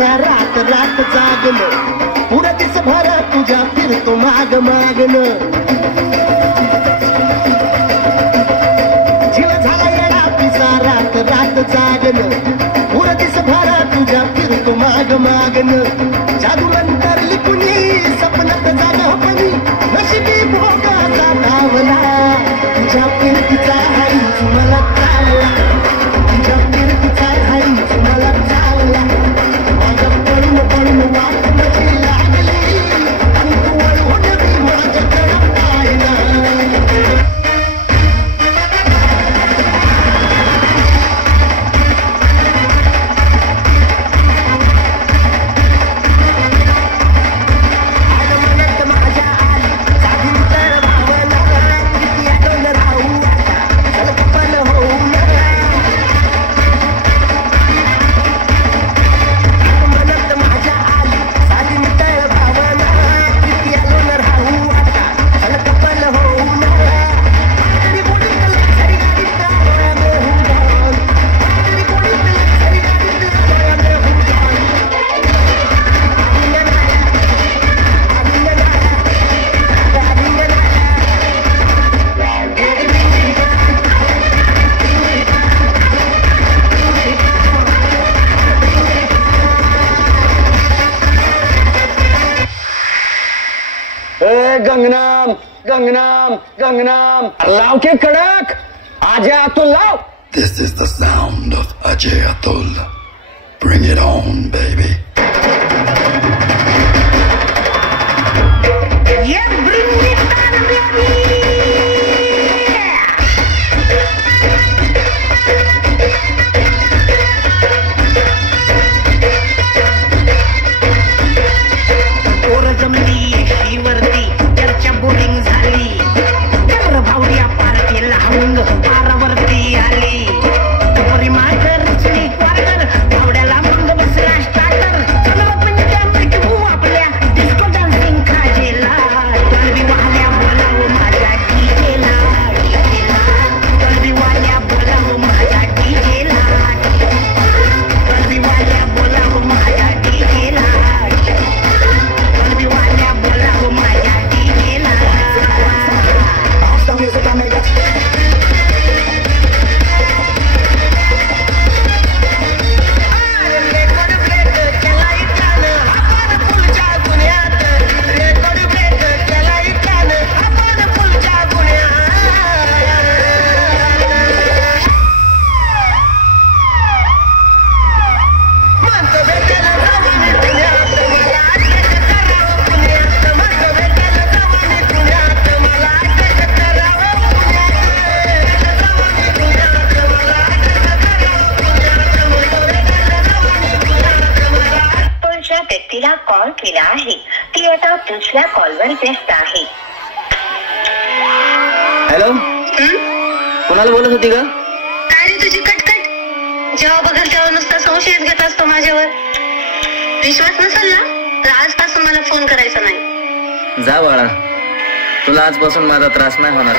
पिसा रात रात जागलं पुढं दिस भर तुझ्या फिरतो माग मागन जीव झाला येडा पिसा रात रात जागलं पुढं दिस भर तुझ्या फिरतो माग मागन जादू नंतर लिपुनी सपनात जागपणी नशिबी भोगाचा धावला तुझ्या फिरतीचा हाईच मला चालला तुझ्या फिरतीचा हाईच मला चालला माझं पडून पडून वाट माझी लागली आणि तू वळून मी माझ्याकडं पाहिला गंगनाम गंगनाम गंगनाम लाव के कडक अजय अतुल लाव. This is the sound of Ajay Atul. Bring it on, baby. Yeah, bring it on, baby. पोर जमली शिवरती चर्चा बोरिंग झाली चक्र भावड्या पार्टीला हंग पारावरती आली पोरी मातर रचली क्वार्टर भावड्याला मंग बसला स्टार्टर चला पंजा मिटवू आपल्या डिस्को डान्सिंग खाजेला गलबी वाल्या बोलाव माझ्या डीजेला गलबी वाल्या बोलाव माझ्या डीजेला गलबी वाल्या बोलाव माझ्या डीजेला वाल्या बोलाव माझ्या डीजेला व्यक्तीला कॉल केला आहे ती आता दुसऱ्या कॉलवर व्यस्त आहे. हॅलो कोणाला बोलत होती का? काय रे तुझी कटकट जेव्हा बघल तेव्हा नुसता संशयच घेत असतो माझ्यावर. विश्वास नसेल ना तर आजपासून मला फोन करायचा नाही. जा बाळा तुला आजपासून माझा त्रास नाही होणार.